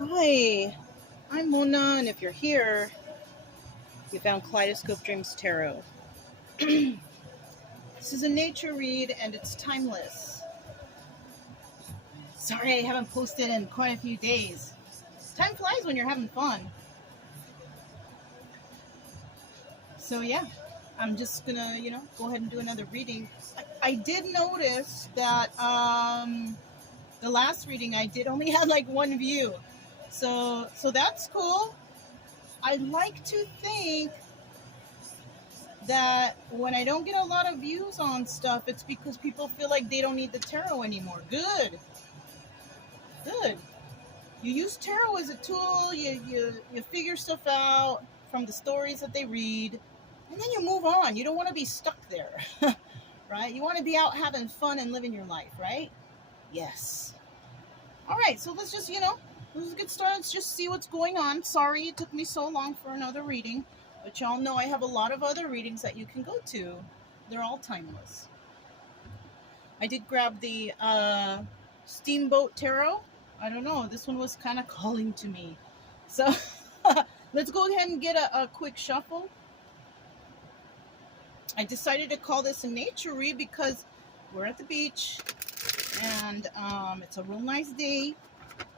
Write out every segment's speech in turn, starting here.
Hi, I'm Mona, and if you're here, you found Kaleidoscope Dreams Tarot. This is a nature read, and it's timeless. Sorry I haven't posted in quite a few days. Time flies when you're having fun. So yeah, I'm just gonna, go ahead and do another reading. I did notice that the last reading I did only had like one view. So that's cool. I like to think that when I don't get a lot of views on stuff, it's because people feel like they don't need the tarot anymore. Good. Good. You use tarot as a tool, you figure stuff out from the stories that they read, and then you move on. You don't want to be stuck there, right? You want to be out having fun and living your life, right? Yes. All right, so let's just, let's get started. Let's just see what's going on. Sorry it took me so long for another reading. But y'all know I have a lot of other readings that you can go to. They're all timeless. I did grab the Steamboat Tarot. I don't know. This one was kind of calling to me. So let's go ahead and get a quick shuffle. I decided to call this a nature read because we're at the beach. And it's a real nice day.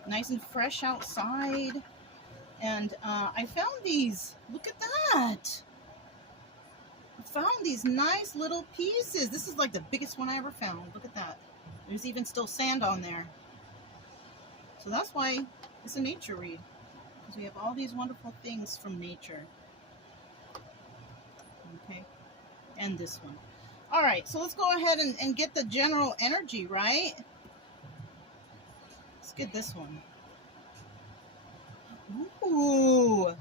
Nice and fresh outside. And I found these. Look at that. I found these nice little pieces. This is like the biggest one I ever found. Look at that. There's even still sand on there. So that's why it's a nature read. Because we have all these wonderful things from nature. Okay. And this one. All right. So let's go ahead and get the general energy, right? Let's get this one. Ooh.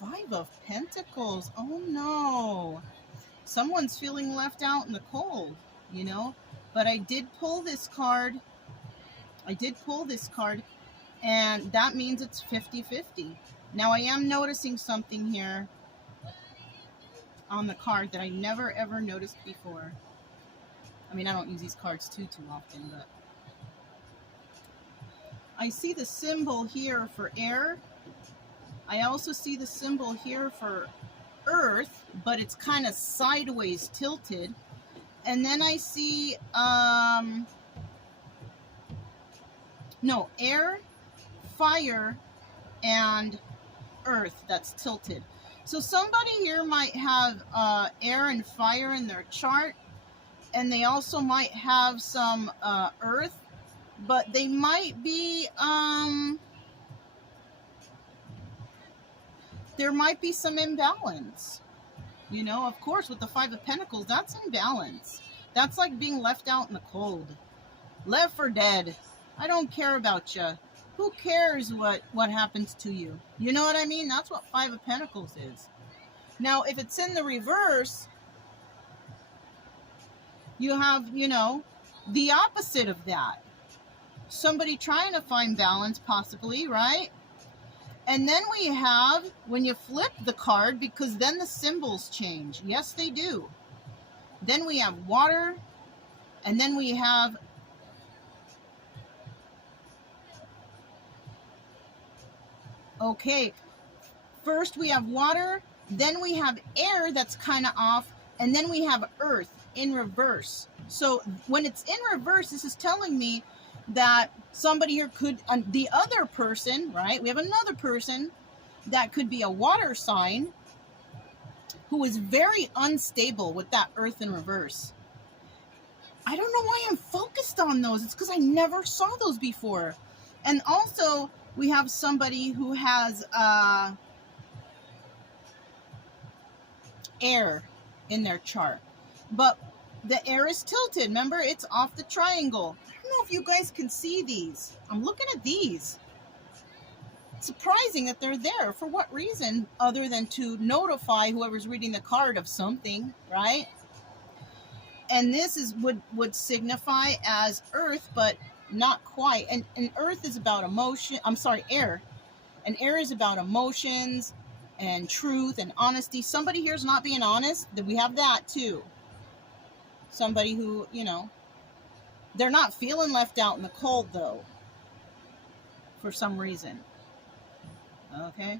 5 of Pentacles. Oh no. Someone's feeling left out in the cold, But I did pull this card. And that means it's 50-50. Now, I am noticing something here on the card that I never, ever noticed before. I mean, I don't use these cards too often, but I see the symbol here for air. I also see the symbol here for earth, but it's kind of sideways tilted. And then I see air, fire, and earth that's tilted. So somebody here might have air and fire in their chart, and they also might have some earth, but they might be there might be some imbalance. Of course, with the 5 of Pentacles, that's imbalance. That's like being left out in the cold. Left for dead. I don't care about you. Who cares what happens to you? You know what I mean? That's what 5 of Pentacles is. Now, if it's in the reverse, you have, the opposite of that. Somebody trying to find balance, possibly, right? And then we have, when you flip the card, because then the symbols change. Yes, they do. Then we have water, and then we have okay, first we have water, then we have air that's kind of off, and then we have earth in reverse. So when it's in reverse, this is telling me that somebody here could, the other person, right? We have another person that could be a water sign who is very unstable with that earth in reverse. I don't know why I'm focused on those. It's because I never saw those before. And also, we have somebody who has air in their chart. But the air is tilted. Remember, it's off the triangle. I don't know if you guys can see these. I'm looking at these. It's surprising that they're there. For what reason other than to notify whoever's reading the card of something, right? And this is would signify as earth, but not quite. And earth is about emotion. I'm sorry, air. And air is about emotions and truth and honesty. Somebody here is not being honest. That we have that too. Somebody who, they're not feeling left out in the cold though. For some reason. Okay.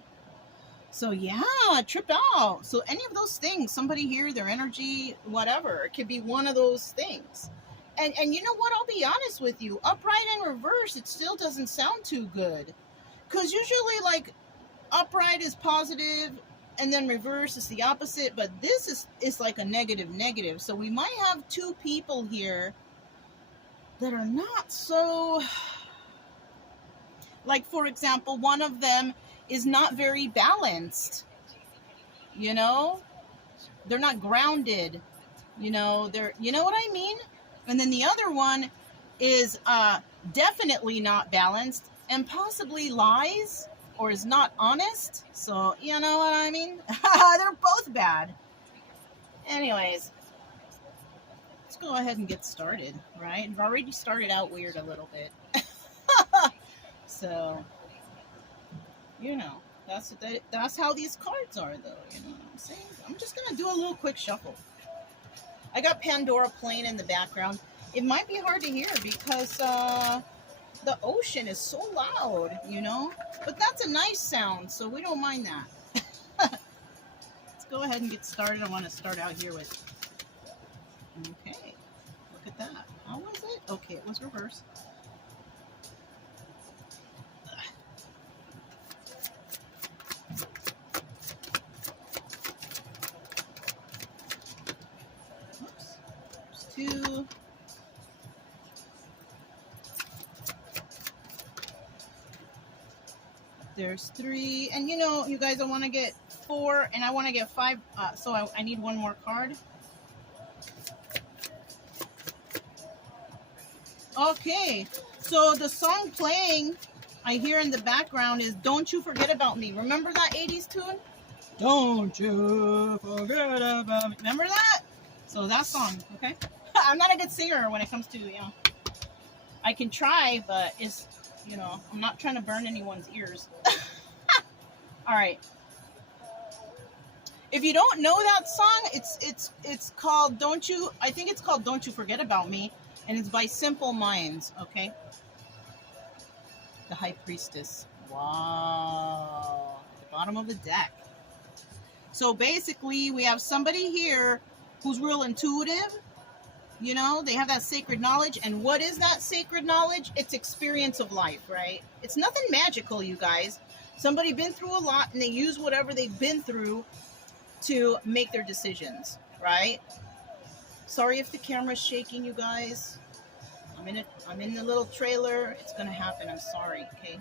So yeah, trip out. So any of those things, somebody here, their energy, whatever, it could be one of those things. And you know what? I'll be honest with you. Upright and reverse, it still doesn't sound too good. Because usually, like, upright is positive, and then reverse is the opposite. But this is like a negative negative. So we might have two people here that are not so. Like, for example, one of them is not very balanced. You know, they're not grounded. You know, you know what I mean? And then the other one is definitely not balanced and possibly lies or is not honest. So, you know what I mean? They're both bad. Anyways, let's go ahead and get started, right? I've already started out weird a little bit. So, you know, that's how these cards are, though. You know what I'm saying? I'm just going to do a little quick shuffle. I got Pandora playing in the background. It might be hard to hear because the ocean is so loud, you know? But that's a nice sound, so we don't mind that. Let's go ahead and get started. I want to start out here with... Okay, look at that. How was it? Okay, it was reverse. Two. There's three. And you know, you guys, I want to get four and I want to get five. So I need one more card. Okay. So the song playing I hear in the background is Don't You Forget About Me. Remember that 80s tune? Don't you forget about me. Remember that? So that song, okay? I'm not a good singer when it comes to, you know, I can try, but it's, you know, I'm not trying to burn anyone's ears. All right. If you don't know that song, it's called I think it's called Don't You Forget About Me, and it's by Simple Minds, okay? The High Priestess. Wow. At the bottom of the deck. So basically, we have somebody here who's real intuitive. You know, they have that sacred knowledge. And what is that sacred knowledge? It's experience of life, right? It's nothing magical, you guys. Somebody been through a lot and they use whatever they've been through to make their decisions, right? Sorry if the camera's shaking, you guys. I'm in the little trailer. It's going to happen. I'm sorry, okay?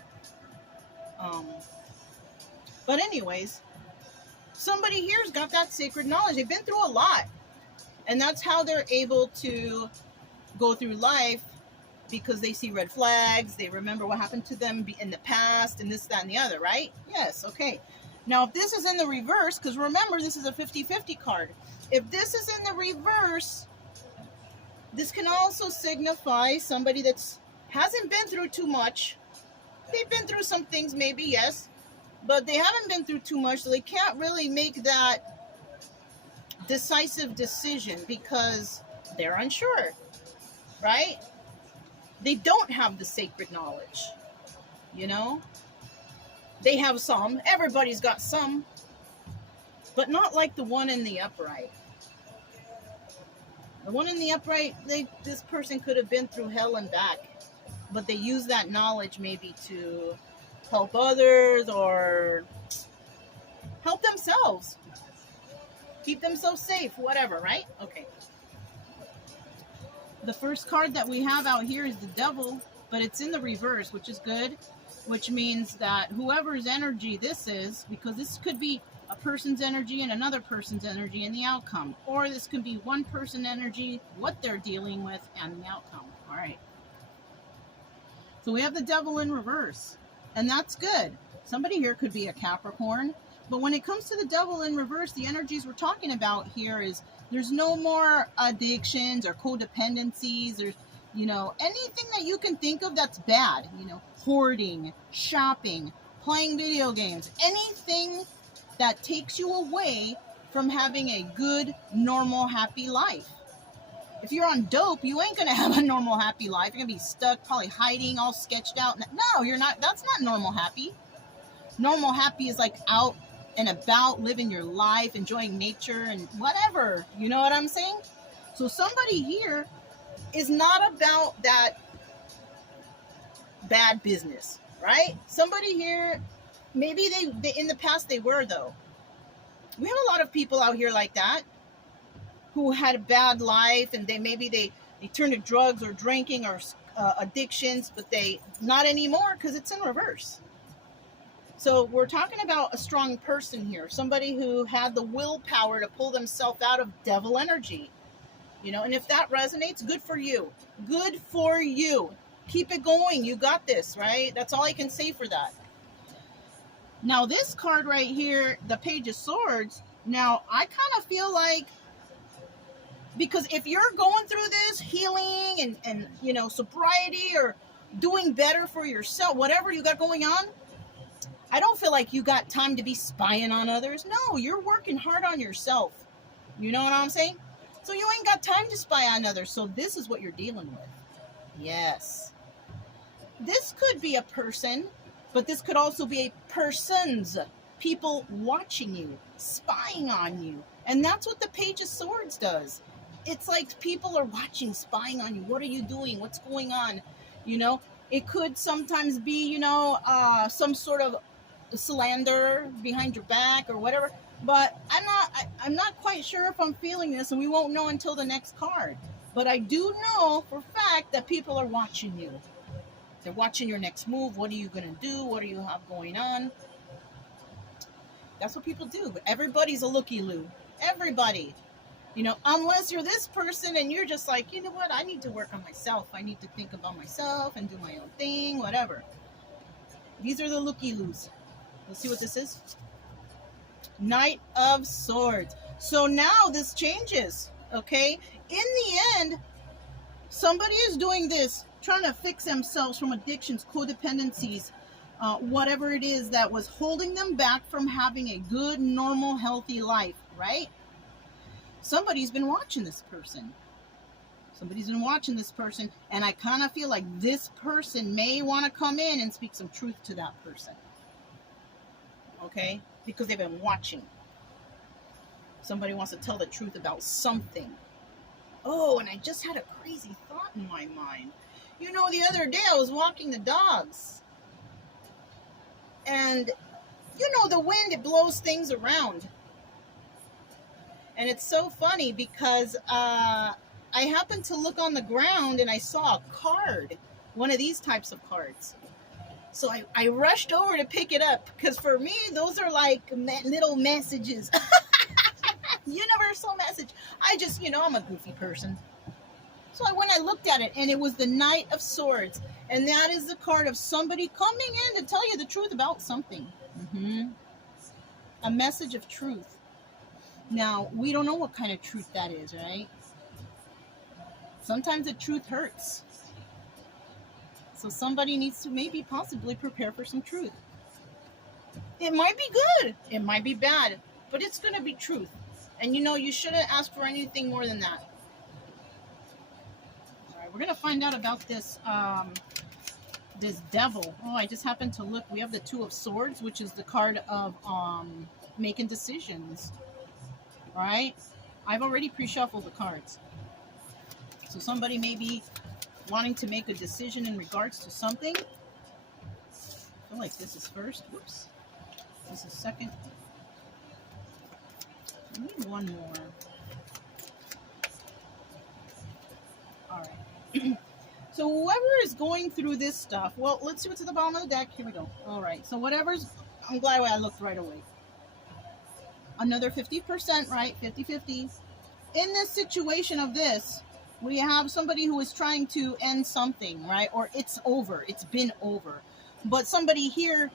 But anyways, somebody here's got that sacred knowledge. They've been through a lot. And that's how they're able to go through life, because they see red flags. They remember what happened to them in the past and this, that, and the other, right? Yes, okay. Now, if this is in the reverse, because remember, this is a 50-50 card. If this is in the reverse, this can also signify somebody that's hasn't been through too much. They've been through some things, maybe, yes. But they haven't been through too much, so they can't really make that decisive decision because they're unsure, right? They don't have the sacred knowledge, you know? They have some. Everybody's got some. But not like the one in the upright. The one in the upright, this person could have been through hell and back. But they use that knowledge maybe to help others or help themselves. Keep themselves safe, whatever, right? Okay. The first card that we have out here is the Devil, but it's in the reverse, which is good, which means that whoever's energy this is, because this could be a person's energy and another person's energy and the outcome, or this could be one person energy, what they're dealing with, and the outcome. All right. So we have the Devil in reverse, and that's good. Somebody here could be a Capricorn. But when it comes to the Devil in reverse, the energies we're talking about here is there's no more addictions or codependencies or, you know, anything that you can think of that's bad. You know, hoarding, shopping, playing video games, anything that takes you away from having a good, normal, happy life. If you're on dope, you ain't going to have a normal, happy life. You're going to be stuck, probably hiding, all sketched out. No, you're not. That's not normal, happy. Normal happy is like out and about, living your life, enjoying nature and whatever. You know what I'm saying? So somebody here is not about that bad business, right? Somebody here, maybe they in the past they were, though. We have a lot of people out here like that who had a bad life, and they turned to drugs or drinking or addictions, but they not anymore because it's in reverse. So we're talking about a strong person here, somebody who had the willpower to pull themselves out of devil energy. You know, and if that resonates, good for you. Good for you. Keep it going. You got this, right? That's all I can say for that. Now, this card right here, the Page of Swords, now I kind of feel like, because if you're going through this healing and you know, sobriety or doing better for yourself, whatever you got going on, I don't feel like you got time to be spying on others. No, you're working hard on yourself. You know what I'm saying? So you ain't got time to spy on others. So this is what you're dealing with. Yes. This could be a person, but this could also be a persons. People watching you, spying on you. And that's what the Page of Swords does. It's like people are watching, spying on you. What are you doing? What's going on? You know, it could sometimes be, you know, some sort of slander behind your back or whatever. But I'm not quite sure if I'm feeling this, and we won't know until the next card. But I do know for a fact that people are watching you. They're watching your next move. What are you going to do? What do you have going on? That's what people do. But everybody's a looky-loo. Everybody. You know, unless you're this person and you're just like, you know what? I need to work on myself. I need to think about myself and do my own thing, whatever. These are the looky-loos. Let's see what this is. Knight of Swords. So now this changes, okay? In the end, somebody is doing this, trying to fix themselves from addictions, codependencies, whatever it is that was holding them back from having a good, normal, healthy life, right? Somebody's been watching this person. Somebody's been watching this person, and I kind of feel like this person may want to come in and speak some truth to that person. Okay? Because they've been watching. Somebody wants to tell the truth about something. Oh, and I just had a crazy thought in my mind. You know, the other day I was walking the dogs. And, you know, the wind, it blows things around. And it's so funny because I happened to look on the ground and I saw a card. One of these types of cards. So I rushed over to pick it up, because for me, those are like little messages. Universal message. I just, you know, I'm a goofy person. So when I looked at it, and it was the Knight of Swords. And that is the card of somebody coming in to tell you the truth about something. A message of truth. Now, we don't know what kind of truth that is, right? Sometimes the truth hurts. So somebody needs to maybe possibly prepare for some truth. It might be good. It might be bad. But it's going to be truth. And you know, you shouldn't ask for anything more than that. All right, we're going to find out about this this devil. Oh, I just happened to look. We have the Two of Swords, which is the card of making decisions. All right? I've already pre-shuffled the cards. So somebody may be wanting to make a decision in regards to something. I feel like this is first. Whoops. This is second. I need one more. All right. So whoever is going through this stuff, well, let's see what's at the bottom of the deck. Here we go. All right. So whatever's, I'm glad I looked right away. Another 50%, right? 50-50. In this situation of this, we have somebody who is trying to end something, right? Or it's over. It's been over. But somebody here,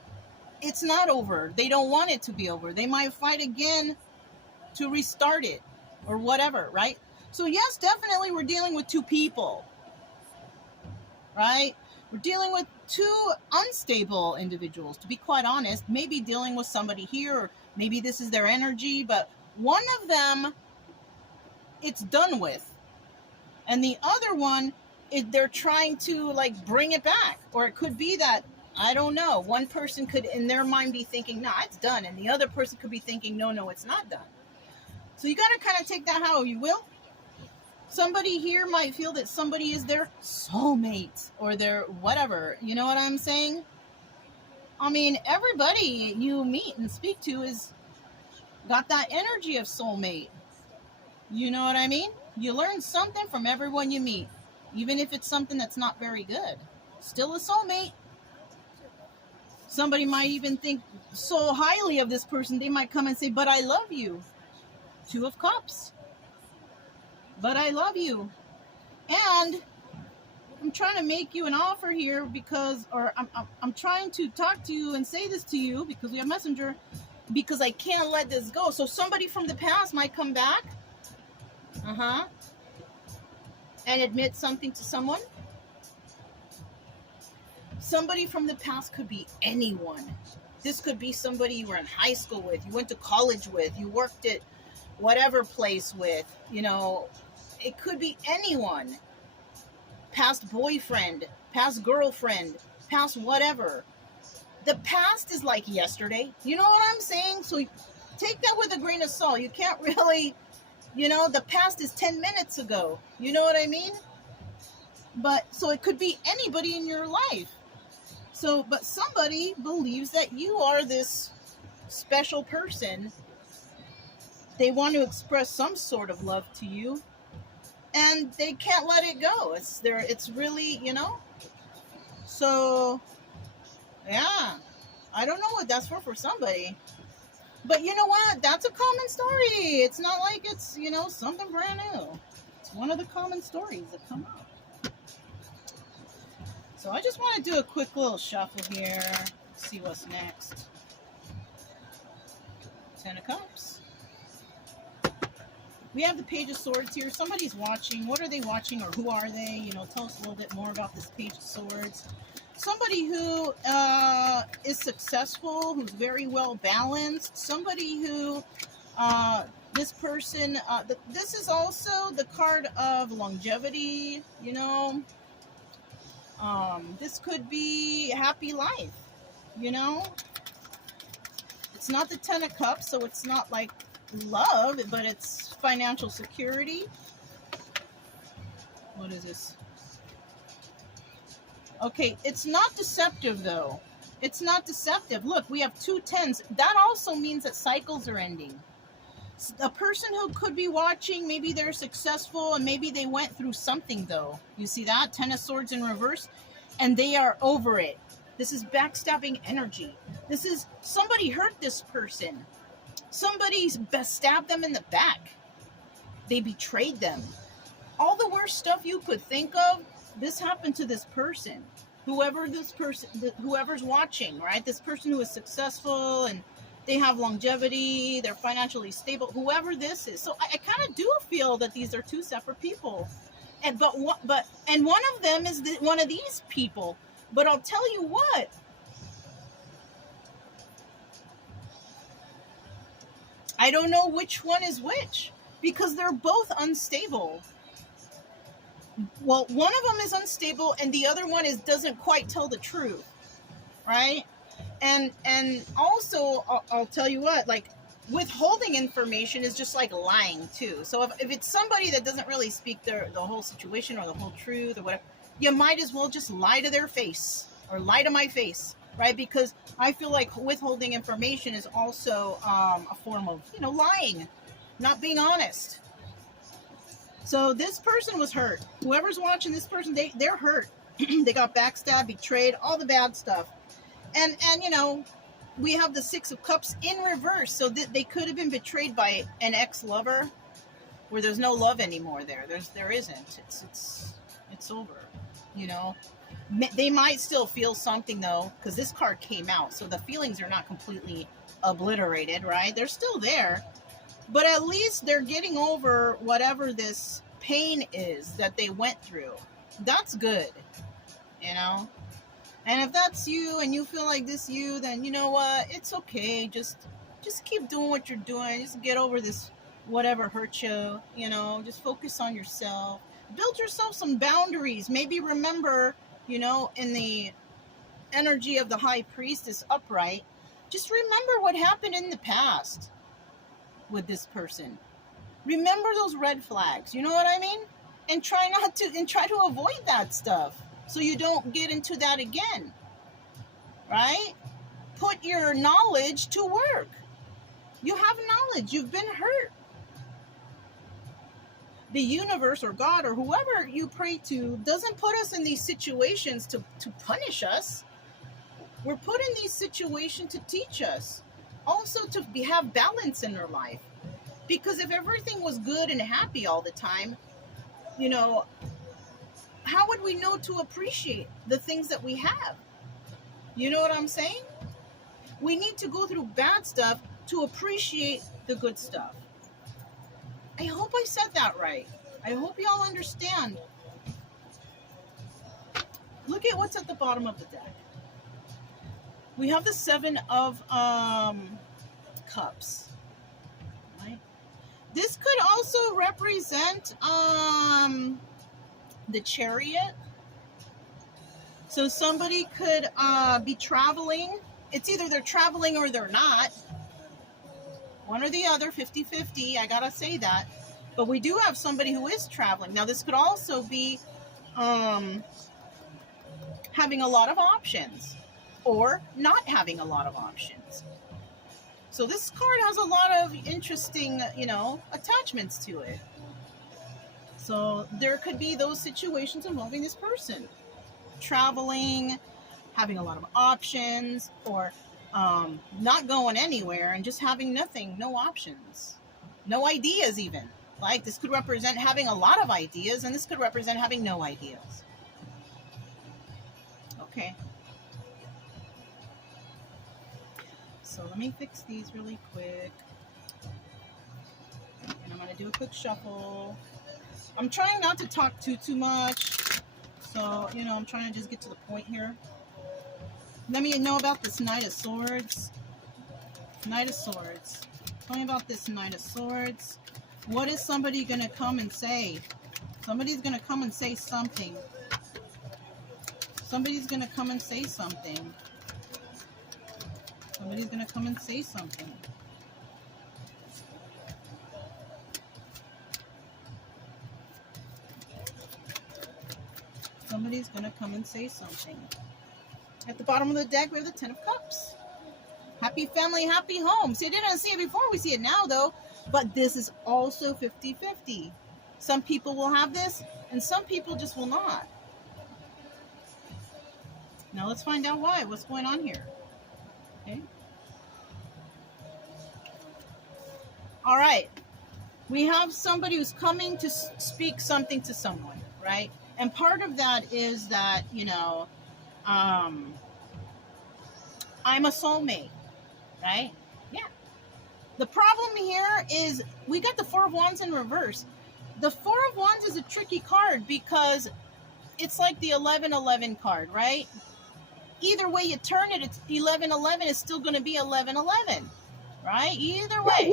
it's not over. They don't want it to be over. They might fight again to restart it or whatever, right? So yes, definitely we're dealing with two people, right? We're dealing with two unstable individuals, to be quite honest. Maybe dealing with somebody here, or maybe this is their energy, but one of them, it's done with. And the other one, they're trying to like bring it back. Or it could be that I don't know. One person could, in their mind, be thinking, nah, it's done. And the other person could be thinking, no, no, it's not done. So you got to kind of take that how you will. Somebody here might feel that somebody is their soulmate or their whatever. You know what I'm saying? I mean, everybody you meet and speak to is got that energy of soulmate. You know what I mean? You learn something from everyone you meet, even if it's something that's not very good. Still a soulmate. Somebody might even think so highly of this person, they might come and say, but I love you. Two of Cups. But I love you. And I'm trying to make you an offer here because, or I'm trying to talk to you and say this to you because we have Messenger, because I can't let this go. So somebody from the past might come back. And admit something to someone. Somebody from the past could be anyone. This could be somebody you were in high school with, you went to college with, you worked at whatever place with, you know, it could be anyone. Past boyfriend, past girlfriend, past whatever. The past is like yesterday. You know what I'm saying? So take that with a grain of salt. You can't really, you know, the past is 10 minutes ago. You know what I mean? But so it could be anybody in your life. So, but somebody believes that you are this special person. They want to express some sort of love to you, and they can't let it go. It's really, you know. So, yeah, I don't know what that's for somebody. But you know what? That's a common story. It's not like it's, you know, something brand new. It's one of the common stories that come up. So I just want to do a quick little shuffle here. See what's next. Ten of Cups. We have the Page of Swords here. Somebody's watching. What are they watching, or who are they? You know, tell us a little bit more about this Page of Swords. Somebody who is successful, who's very well balanced. Somebody who, this person, this is also the card of longevity, you know. This could be happy life, you know. It's not the Ten of Cups, so it's not like love, but it's financial security. What is this? Okay, it's not deceptive though. It's not deceptive. Look, we have 2 tens. That also means that cycles are ending. A person who could be watching, maybe they're successful and maybe they went through something though. You see that? 10 of Swords in reverse, and they are over it. This is backstabbing energy. This is somebody hurt this person. Somebody stabbed them in the back. They betrayed them. All the worst stuff you could think of, this happened to this person. Whoever's watching, right? This person who is successful and they have longevity, they're financially stable, whoever this is. So I kind of do feel that these are 2 separate people. And one of them is one of these people. But I'll tell you what. I don't know which one is which because they're both unstable. Well, one of them is unstable and the other one doesn't quite tell the truth, right? And also, I'll tell you what, like, withholding information is just like lying too. So if it's somebody that doesn't really speak the whole situation or the whole truth or whatever, you might as well just lie to their face or lie to my face, right? Because I feel like withholding information is also a form of, you know, lying, not being honest. So this person was hurt. Whoever's watching this person, they're hurt. They got backstabbed, betrayed, all the bad stuff. And you know, we have the 6 of Cups in reverse. So they could have been betrayed by an ex-lover where there's no love anymore there. There isn't. It's over, you know. They might still feel something though, because this card came out. So the feelings are not completely obliterated, right? They're still there. But at least they're getting over whatever this pain is that they went through. That's good, you know? And if that's you and you feel like this you, then you know what? It's okay. Just keep doing what you're doing. Just get over this whatever hurt you, you know? Just focus on yourself. Build yourself some boundaries. Maybe remember, you know, in the energy of the high priest is upright, just remember what happened in the past with this person. Remember those red flags, you know what I mean? And try to avoid that stuff so you don't get into that again, right? Put your knowledge to work. You have knowledge. You've been hurt. The universe or God or whoever you pray to doesn't put us in these situations to punish us. We're put in these situations to teach us. Also to have balance in our life. Because if everything was good and happy all the time, you know, how would we know to appreciate the things that we have? You know what I'm saying? We need to go through bad stuff to appreciate the good stuff. I hope I said that right. I hope y'all understand. Look at what's at the bottom of the deck. We have the 7 of Cups. Right? This could also represent the Chariot. So somebody could be traveling. It's either they're traveling or they're not. One or the other, 50-50, I gotta say that. But we do have somebody who is traveling. Now, this could also be having a lot of options or not having a lot of options. So this card has a lot of interesting, attachments to it. So there could be those situations involving this person. Traveling, having a lot of options, or not going anywhere and just having nothing, no options, no ideas even. Like this could represent having a lot of ideas, and this could represent having no ideas. Okay. So let me fix these really quick. And I'm going to do a quick shuffle. I'm trying not to talk too much. So, I'm trying to just get to the point here. Let me know about this Knight of Swords. Knight of Swords. Tell me about this Knight of Swords. What is somebody going to come and say? Somebody's going to come and say something. Somebody's going to come and say something. Somebody's going to come and say something. Somebody's going to come and say something. At the bottom of the deck, we have the 10 of Cups. Happy family, happy home. See, I didn't see it before. We see it now, though. But this is also 50-50. Some people will have this, and some people just will not. Now, let's find out why. What's going on here? Okay. All right. We have somebody who's coming to speak something to someone, right? And part of that is that, I'm a soulmate, right? Yeah. The problem here is we got the 4 of Wands in reverse. The 4 of Wands is a tricky card because it's like the 11-11 card, right? Either way you turn it, it's 11-11 is still going to be 11-11, right? Either way.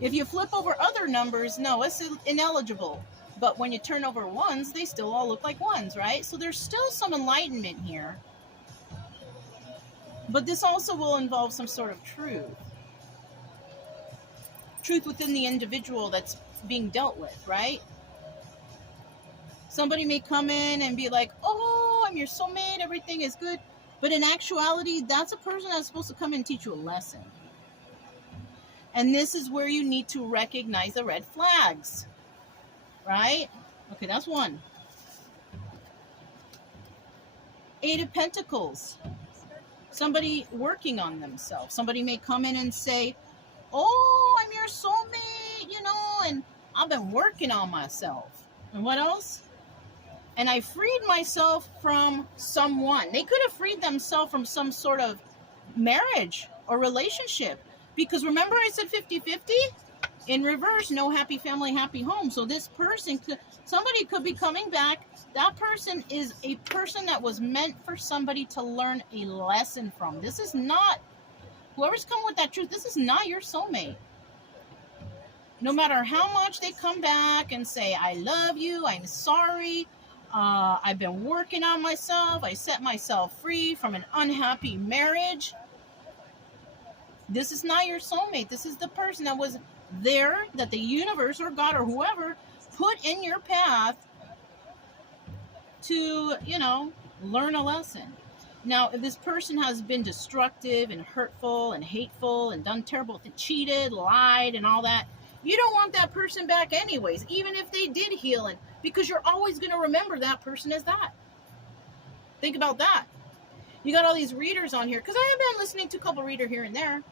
If you flip over other numbers, no, it's ineligible. But when you turn over ones, they still all look like ones, right? So there's still some enlightenment here. But this also will involve some sort of truth. Truth within the individual that's being dealt with, right? Somebody may come in and be like, oh, I'm your soulmate, everything is good. But in actuality, that's a person that's supposed to come and teach you a lesson. And this is where you need to recognize the red flags. Right? Okay, that's one. 8 of Pentacles. Somebody working on themselves. Somebody may come in and say, oh, I'm your soulmate, and I've been working on myself. And what else? And I freed myself from someone. They could have freed themselves from some sort of marriage or relationship. Because remember I said 50-50? In reverse, no happy family, happy home. So this person, somebody could be coming back. That person is a person that was meant for somebody to learn a lesson from. This is not, whoever's come with that truth, this is not your soulmate. No matter how much they come back and say, I love you, I'm sorry, I've been working on myself. I set myself free from an unhappy marriage. This is not your soulmate. This is the person that was there, that the universe or God or whoever put in your path to, learn a lesson. Now, if this person has been destructive and hurtful and hateful and done terrible things, cheated, lied, and all that, you don't want that person back anyways, even if they did heal, and because you're always going to remember that person as that. Think about that. You got all these readers on here, because I have been listening to a couple readers here and there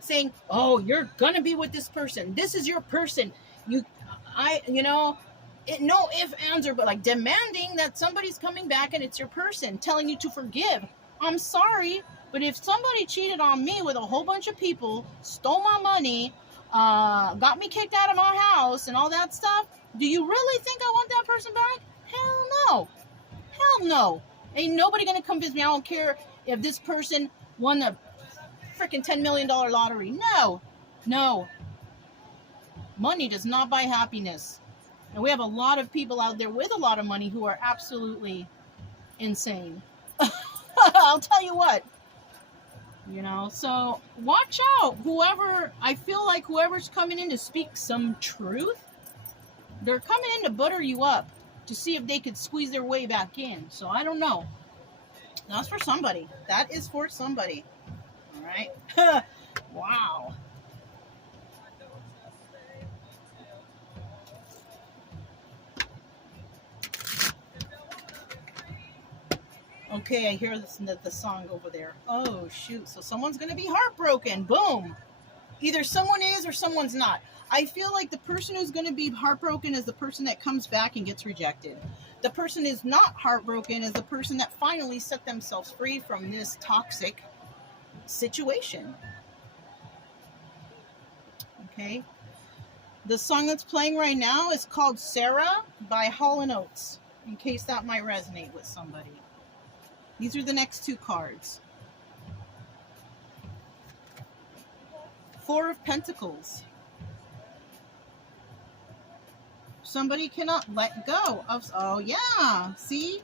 saying, oh, you're going to be with this person. This is your person. No if, ands, or but, like demanding that somebody's coming back and it's your person, telling you to forgive. I'm sorry, but if somebody cheated on me with a whole bunch of people, stole my money, got me kicked out of my house and all that stuff, do you really think I want that person back? Hell no. Hell no. Ain't nobody gonna convince me. I don't care if this person won the freaking $10 million lottery. No. Money does not buy happiness. And we have a lot of people out there with a lot of money who are absolutely insane. I'll tell you what. So watch out. I feel like whoever's coming in to speak some truth, they're coming in to butter you up to see if they could squeeze their way back in. So I don't know. That's for somebody. That is for somebody. All right. Wow. Okay, I hear the song over there. Oh, shoot. So someone's going to be heartbroken. Boom. Either someone is or someone's not. I feel like the person who's going to be heartbroken is the person that comes back and gets rejected. The person who's not heartbroken is the person that finally set themselves free from this toxic situation. Okay. The song that's playing right now is called Sarah by Hall & Oates, in case that might resonate with somebody. These are the next two cards. Four of Pentacles. Somebody cannot let go of... Oh, yeah. See?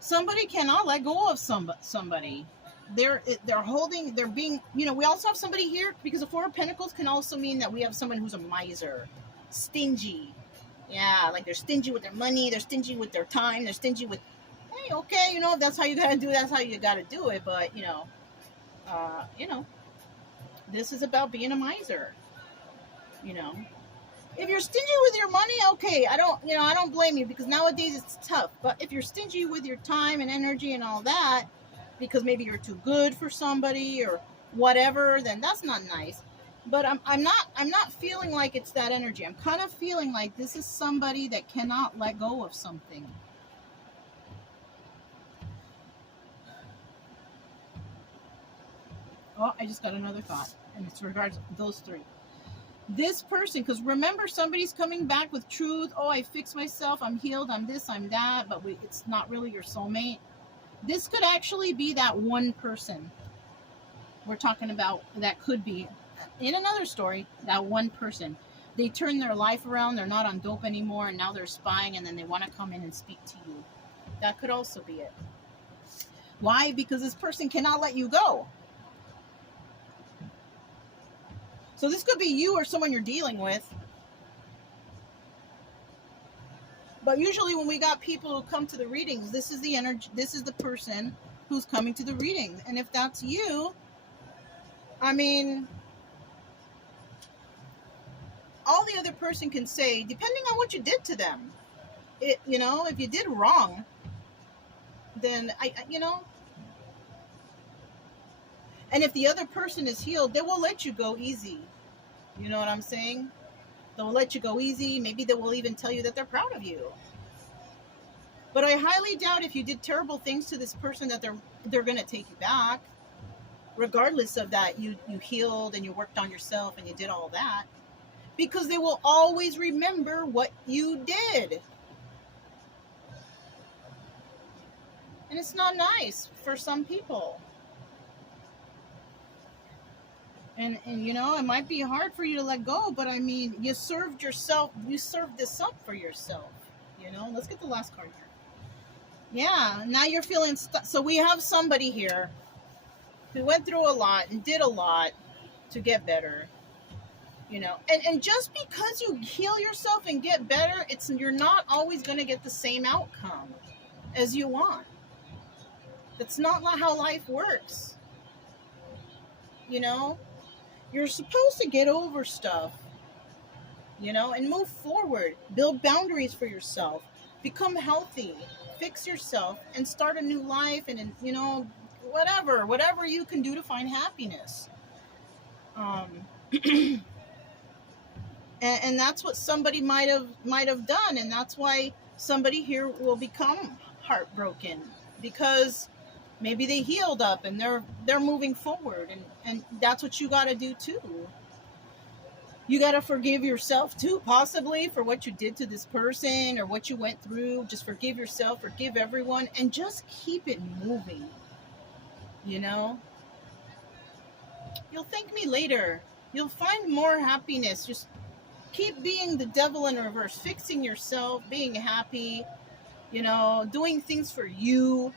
Somebody cannot let go of somebody. They're being... we also have somebody here, because the Four of Pentacles can also mean that we have someone who's a miser. Stingy. Yeah, like they're stingy with their money. They're stingy with their time. They're stingy with... Hey, okay, if that's how you gotta do it, that's how you gotta do it. But, this is about being a miser. If you're stingy with your money, okay, I don't blame you, because nowadays it's tough. But if you're stingy with your time and energy and all that, because maybe you're too good for somebody or whatever, then that's not nice. But I'm not feeling like it's that energy. I'm kind of feeling like this is somebody that cannot let go of something. Oh, I just got another thought, and it's regards those three. This person, because remember, somebody's coming back with truth. Oh, I fixed myself. I'm healed. I'm this, I'm that. But it's not really your soulmate. This could actually be that one person we're talking about. That could be, in another story, that one person. They turn their life around. They're not on dope anymore, and now they're spying, and then they want to come in and speak to you. That could also be it. Why? Because this person cannot let you go. So this could be you or someone you're dealing with. But usually when we got people who come to the readings, this is the energy, this is the person who's coming to the readings. And if that's you, all the other person can say, depending on what you did to them, if you did wrong, then and if the other person is healed, they will let you go easy. You know what I'm saying? They'll let you go easy. Maybe they will even tell you that they're proud of you. But I highly doubt if you did terrible things to this person that they're going to take you back. Regardless of that, you healed and you worked on yourself and you did all that. Because they will always remember what you did. And it's not nice for some people. And it might be hard for you to let go, but you served yourself, you served this up for yourself, you know. Let's get the last card here. Yeah, now you're feeling stuck. So we have somebody here who went through a lot and did a lot to get better, you know. And just because you heal yourself and get better, you're not always going to get the same outcome as you want. That's not how life works, you know. You're supposed to get over stuff, you know, and move forward. Build boundaries for yourself. Become healthy. Fix yourself and start a new life, and you know, whatever you can do to find happiness. And that's what somebody might have done, and that's why somebody here will become heartbroken, because maybe they healed up and they're moving forward, and that's what you got to do too. You got to forgive yourself too, possibly, for what you did to this person or what you went through. Just forgive yourself, forgive everyone, and just keep it moving, you know. You'll thank me later. You'll find more happiness. Just keep being the devil in reverse, fixing yourself, being happy, you know, doing things for you.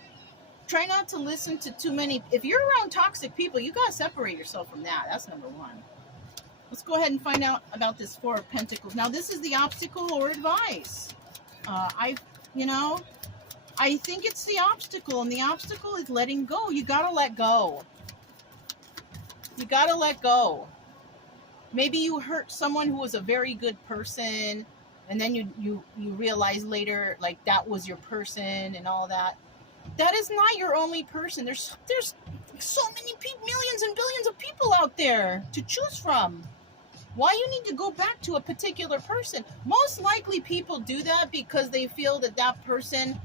Try not to listen to too many. If you're around toxic people, you got to separate yourself from that. That's number one. Let's go ahead and find out about this Four of Pentacles. Now, this is the obstacle or advice. I think it's the obstacle, and the obstacle is letting go. You got to let go. You got to let go. Maybe you hurt someone who was a very good person, and then you realize later, like, that was your person and all that. That is not your only person. There's so many people, millions and billions of people out there to choose from. Why you need to go back to a particular person? Most likely people do that because they feel that person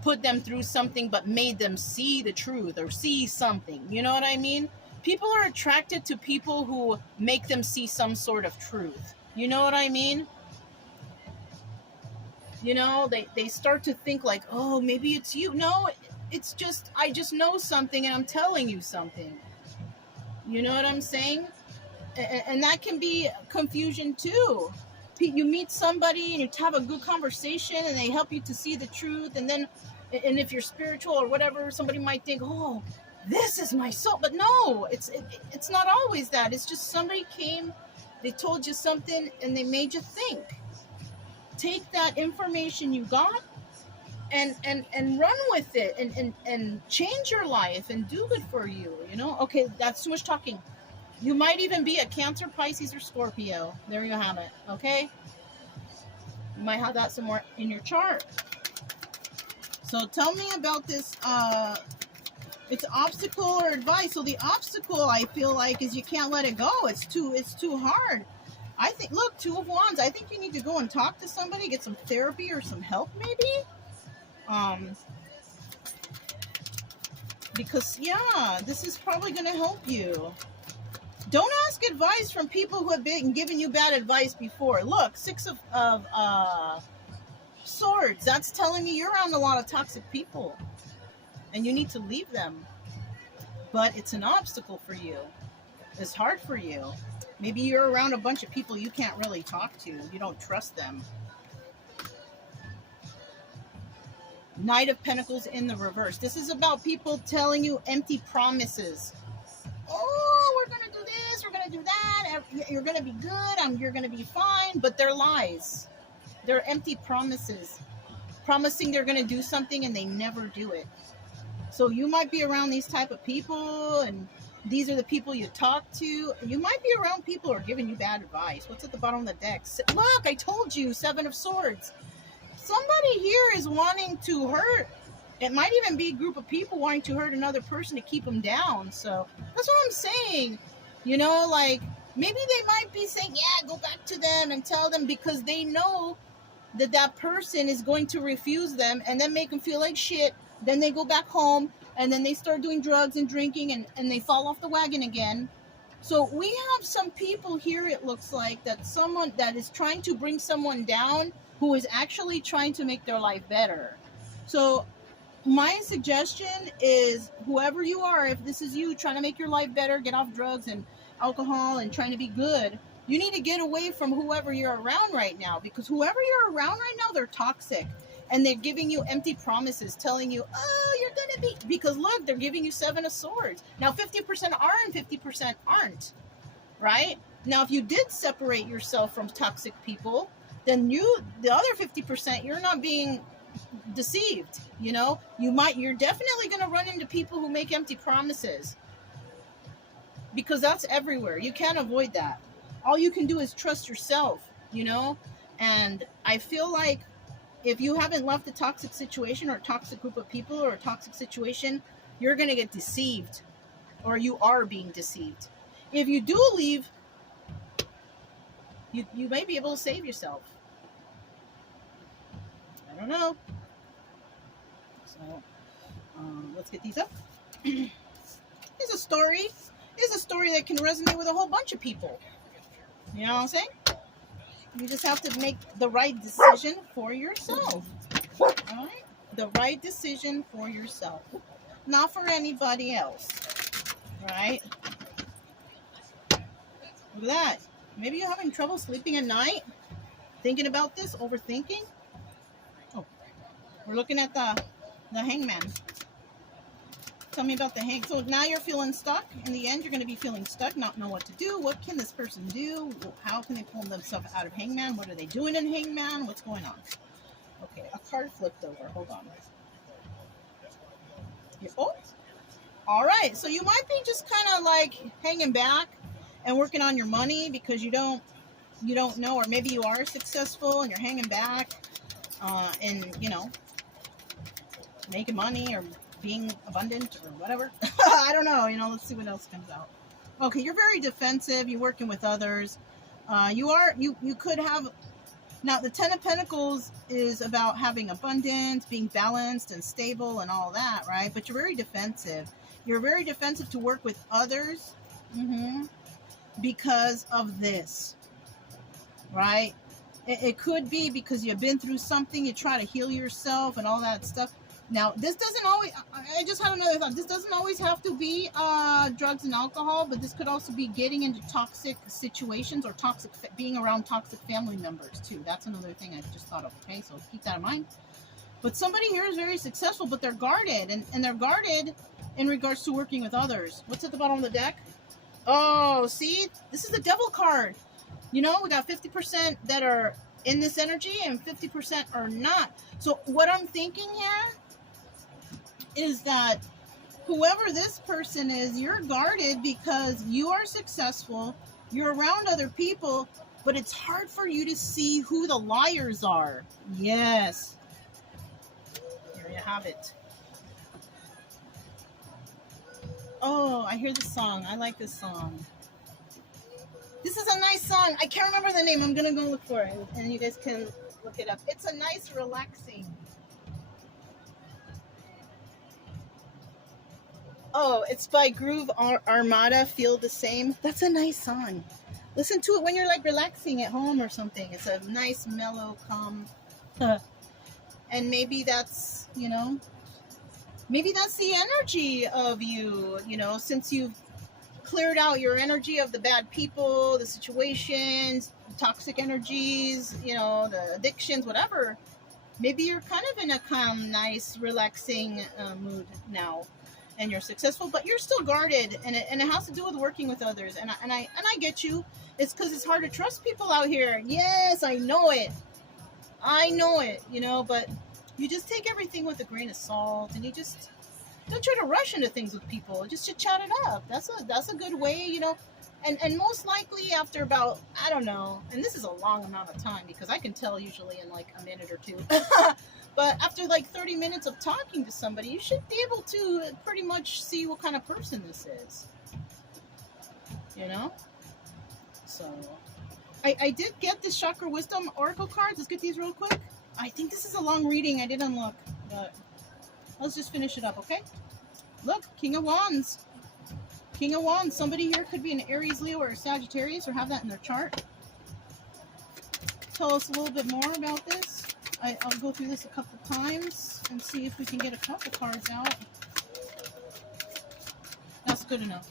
put them through something but made them see the truth or see something. You know what I mean? People are attracted to people who make them see some sort of truth. You know what I mean? You know, they start to think like, oh, maybe it's you. No, it's just, I just know something and I'm telling you something. You know what I'm saying? And that can be confusion too. You meet somebody and you have a good conversation and they help you to see the truth. And if you're spiritual or whatever, somebody might think, oh, this is my soul. But no, it's not always that. It's just somebody came, they told you something and they made you think. Take that information you got and run with it and change your life and do good for you, you know? Okay, that's too much talking. You might even be a Cancer, Pisces, or Scorpio. There you have it, okay? You might have that somewhere in your chart. So tell me about this, it's obstacle or advice. So the obstacle, I feel like, is you can't let it go. It's too hard. I think, look, Two of Wands. I think you need to go and talk to somebody, get some therapy or some help maybe. Because, yeah, this is probably going to help you. Don't ask advice from people who have been giving you bad advice before. Look, Six of Swords. That's telling me you're around a lot of toxic people. And you need to leave them. But it's an obstacle for you. It's hard for you. Maybe you're around a bunch of people you can't really talk to. You don't trust them. Knight of Pentacles in the reverse. This is about people telling you empty promises. Oh, we're going to do this, we're going to do that, you're going to be good, you're going to be fine, but they're lies. They're empty promises. Promising they're going to do something and they never do it. So you might be around these type of people, and these are the people you talk to. You might be around people who are giving you bad advice. What's at the bottom of the deck? Look, I told you, Seven of Swords. Somebody here is wanting to hurt. It might even be a group of people wanting to hurt another person to keep them down. So that's what I'm saying. You know, like, maybe they might be saying, yeah, go back to them and tell them, because they know that person is going to refuse them and then make them feel like shit. Then they go back home and then they start doing drugs and drinking and they fall off the wagon again. So we have some people here, it looks like, that someone that is trying to bring someone down who is actually trying to make their life better. So my suggestion is, whoever you are, if this is you trying to make your life better, get off drugs and alcohol and trying to be good, You need to get away from whoever you're around right now, because whoever you're around right now, they're toxic. And they're giving you empty promises, telling you, oh, you're going to be, because look, they're giving you 7 of Swords. Now, 50% are and 50% aren't, right? Now, if you did separate yourself from toxic people, then the other 50%, you're not being deceived. You know, you're definitely going to run into people who make empty promises, because that's everywhere. You can't avoid that. All you can do is trust yourself, you know? And I feel like if you haven't left a toxic situation or a toxic group of people or a toxic situation, you're going to get deceived, or you are being deceived. If you do leave, you may be able to save yourself. I don't know. So, let's get these up. Here's a story. Here's a story that can resonate with a whole bunch of people. You know what I'm saying? You just have to make the right decision for yourself. All right? The right decision for yourself. Not for anybody else. Right? Look at that. Maybe you're having trouble sleeping at night? Thinking about this? Overthinking? Oh. We're looking at the hangman. Tell me about the hang. So now you're feeling stuck. In the end, you're going to be feeling stuck, not know what to do. What can this person do? How can they pull themselves out of hangman? What are they doing in hangman? What's going on? Okay, a card flipped over. Hold on. Oh, all right. So you might be just kind of like hanging back and working on your money because you don't know, or maybe you are successful and you're hanging back and, you know, making money or being abundant or whatever. I don't know. You know, let's see what else comes out. Okay, you're very defensive. You're working with others. You could have, now the 10 of Pentacles is about having abundance, being balanced and stable and all that, right? But you're very defensive. You're very defensive to work with others because of this, right? It could be because you've been through something. You try to heal yourself and all that stuff. Now, this doesn't always, I just had another thought. This doesn't always have to be drugs and alcohol, but this could also be getting into toxic situations or being around toxic family members too. That's another thing I just thought of. Okay, so keep that in mind. But somebody here is very successful, but they're guarded, and they're guarded in regards to working with others. What's at the bottom of the deck? Oh, see, this is the Devil card. You know, we got 50% that are in this energy and 50% are not. So what I'm thinking here is that whoever this person is, you're guarded because you are successful, you're around other people, but it's hard for you to see who the liars are. Yes. Here you have it. Oh, I hear this song. I like this song. This is a nice song. I can't remember the name. I'm going to go look for it, and you guys can look it up. It's a nice, relaxing. Oh, it's by Groove Armada, Feel the Same. That's a nice song. Listen to it when you're like relaxing at home or something. It's a nice, mellow, calm. And maybe that's, you know, maybe that's the energy of you, you know, since you've cleared out your energy of the bad people, the situations, the toxic energies, you know, the addictions, whatever. Maybe you're kind of in a calm, nice, relaxing mood now. And you're successful, but you're still guarded, and it has to do with working with others. And I get you. It's because it's hard to trust people out here. Yes, I know it. You know. But you just take everything with a grain of salt, and you just don't try to rush into things with people. Just to chat it up. That's a good way, you know. And most likely after about, I don't know, and this is a long amount of time because I can tell usually in like a minute or two. But after like 30 minutes of talking to somebody, you should be able to pretty much see what kind of person this is. You know? So, I did get this Chakra Wisdom Oracle cards. Let's get these real quick. I think this is a long reading. I didn't look. But let's just finish it up, okay? Look, King of Wands. King of Wands. Somebody here could be an Aries, Leo, or a Sagittarius, or have that in their chart. Tell us a little bit more about this. I'll go through this a couple times and see if we can get a couple cards out. That's good enough.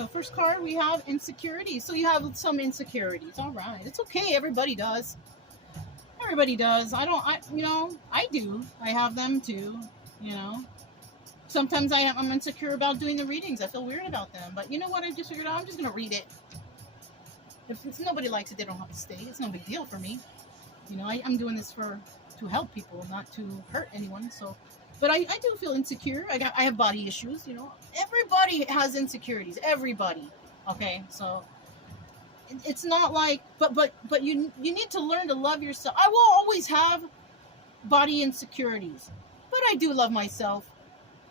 So first card we have insecurities. So you have some insecurities. All right. It's okay. Everybody does. Everybody does. I do. I have them too, you know. Sometimes I'm insecure about doing the readings. I feel weird about them. But you know what? I just figured out I'm just going to read it. If nobody likes it, they don't have to stay. It's no big deal for me. You know, I'm doing this to help people, not to hurt anyone. So, but I do feel insecure. I have body issues, you know. Everybody has insecurities. Everybody. Okay? So it's not like but you need to learn to love yourself. I will always have body insecurities. But I do love myself.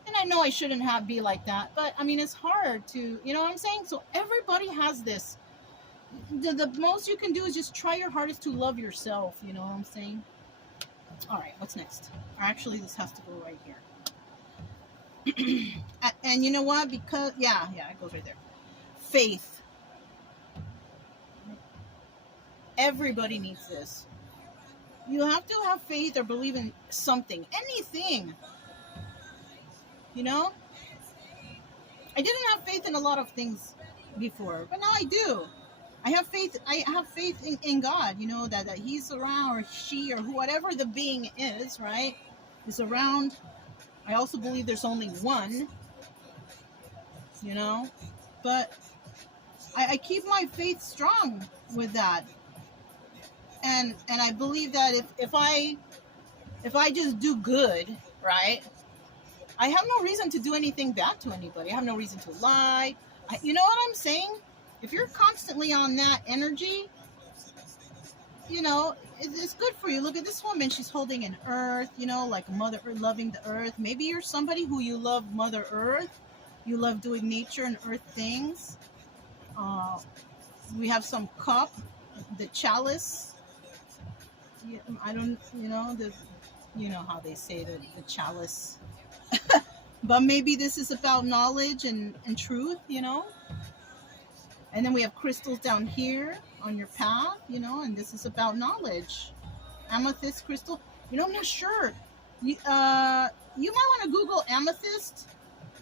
And I know I shouldn't be like that, but I mean, it's hard to, you know what I'm saying? So everybody has this. The most you can do is just try your hardest to love yourself, you know what I'm saying? All right, what's next? Actually, this has to go right here. And you know what? Because, yeah, it goes right there. Faith. Everybody needs this. You have to have faith or believe in something, anything. You know, I didn't have faith in a lot of things before, but now I do. I have faith in God, you know, that he's around, or she, or whatever the being is, right, is around. I also believe there's only one, you know, but I keep my faith strong with that. And I believe that if I just do good, right, I have no reason to do anything bad to anybody. I have no reason to lie. You know what I'm saying? If you're constantly on that energy, you know, it's good for you. Look at this woman. She's holding an earth, you know, like Mother Earth, loving the earth. Maybe you're somebody who you love Mother Earth. You love doing nature and earth things. We have some cup, the chalice. I don't, you know how they say the chalice. But maybe this is about knowledge and truth, you know. And then we have crystals down here on your path, you know, and this is about knowledge. Amethyst crystal. You know, I'm not sure. You might want to Google amethyst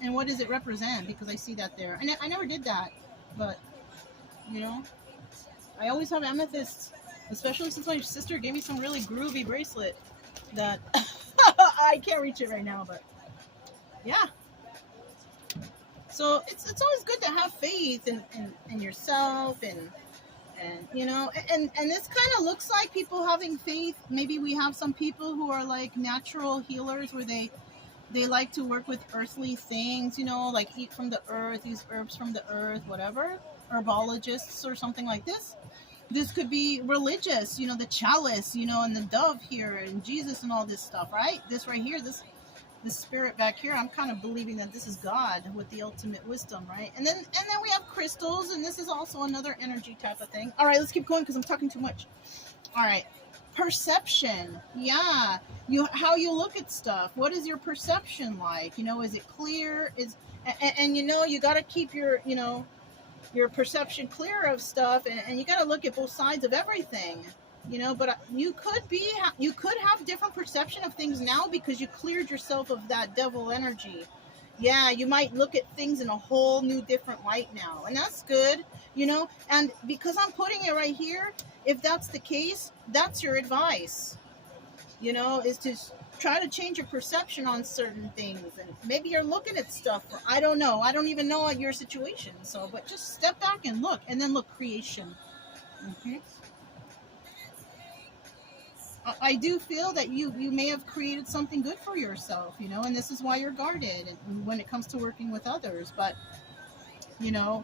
and what does it represent, because I see that there. And I never did that, but, you know, I always have amethyst, especially since my sister gave me some really groovy bracelet that I can't reach it right now, but yeah. So it's always good to have faith in yourself and you know, and this kind of looks like people having faith. Maybe we have some people who are like natural healers where they like to work with earthly things, you know, like eat from the earth, use herbs from the earth, whatever, herbologists or something like this. This could be religious, you know, the chalice, you know, and the dove here and Jesus and all this stuff, right? This right here, this spirit back here, I'm kind of believing that this is God with the ultimate wisdom, right? And then we have crystals, and this is also another energy type of thing. All right, let's keep going because I'm talking too much. All right, perception. Yeah, how you look at stuff. What is your perception like? You know, is it clear? And you know, you got to keep your perception clear of stuff, and you got to look at both sides of everything. You know, but you could have different perception of things now because you cleared yourself of that devil energy. Yeah, you might look at things in a whole new different light now, and that's good, you know. And because I'm putting it right here, if that's the case, that's your advice, you know, is to try to change your perception on certain things. And maybe you're looking at stuff, I don't know, I don't even know your situation, so, but just step back and look, and then look, creation. I do feel that you may have created something good for yourself, you know, and this is why you're guarded when it comes to working with others. But, you know,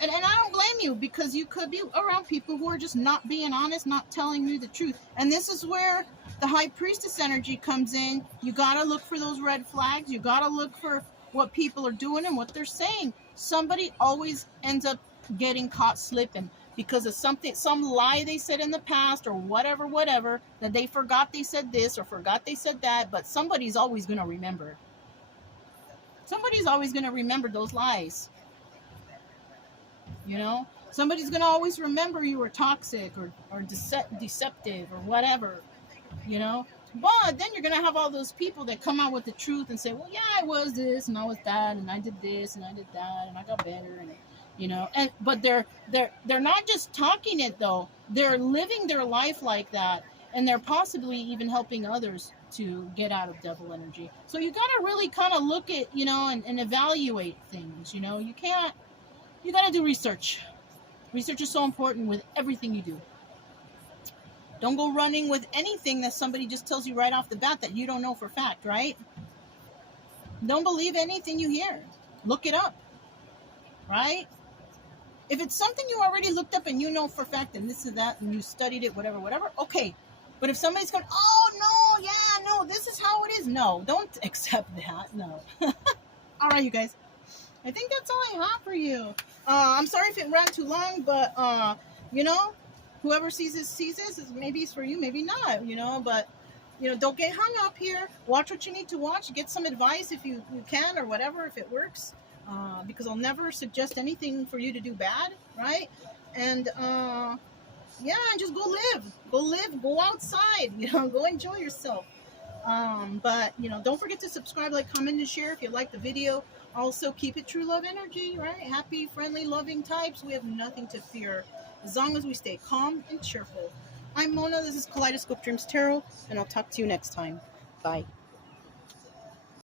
and I don't blame you, because you could be around people who are just not being honest, not telling you the truth. And this is where the high priestess energy comes in. You got to look for those red flags. You got to look for what people are doing and what they're saying. Somebody always ends up getting caught slipping, because of some lie they said in the past, or whatever, that they forgot they said this or forgot they said that. But somebody's always going to remember. Somebody's always going to remember those lies. You know, somebody's going to always remember you were toxic or deceptive or whatever, you know. But then you're going to have all those people that come out with the truth and say, well, yeah, I was this and I was that and I did this and I did that and I got better. And you know. And but they're not just talking it though, they're living their life like that, and they're possibly even helping others to get out of devil energy. So you got to really kind of look at, you know, and evaluate things, you know. You got to do research. Research is so important with everything you do. Don't go running with anything that somebody just tells you right off the bat that you don't know for fact, right? Don't believe anything you hear. Look it up, right? If it's something you already looked up and you know for a fact and this and that and you studied it, whatever, whatever, okay. But if somebody's going, oh, no, yeah, no, this is how it is. No, don't accept that. No. All right, you guys. I think that's all I have for you. I'm sorry if it ran too long, but, you know, whoever sees this, maybe it's for you, maybe not, you know, but, you know, don't get hung up here. Watch what you need to watch. Get some advice if you can or whatever, if it works. Because I'll never suggest anything for you to do bad, right? And, yeah, and just go live, go outside, you know, go enjoy yourself. But, you know, don't forget to subscribe, like, comment, and share if you like the video. Also, keep it true love energy, right? Happy, friendly, loving types. We have nothing to fear as long as we stay calm and cheerful. I'm Mona. This is Kaleidoscope Dreams Tarot, and I'll talk to you next time. Bye.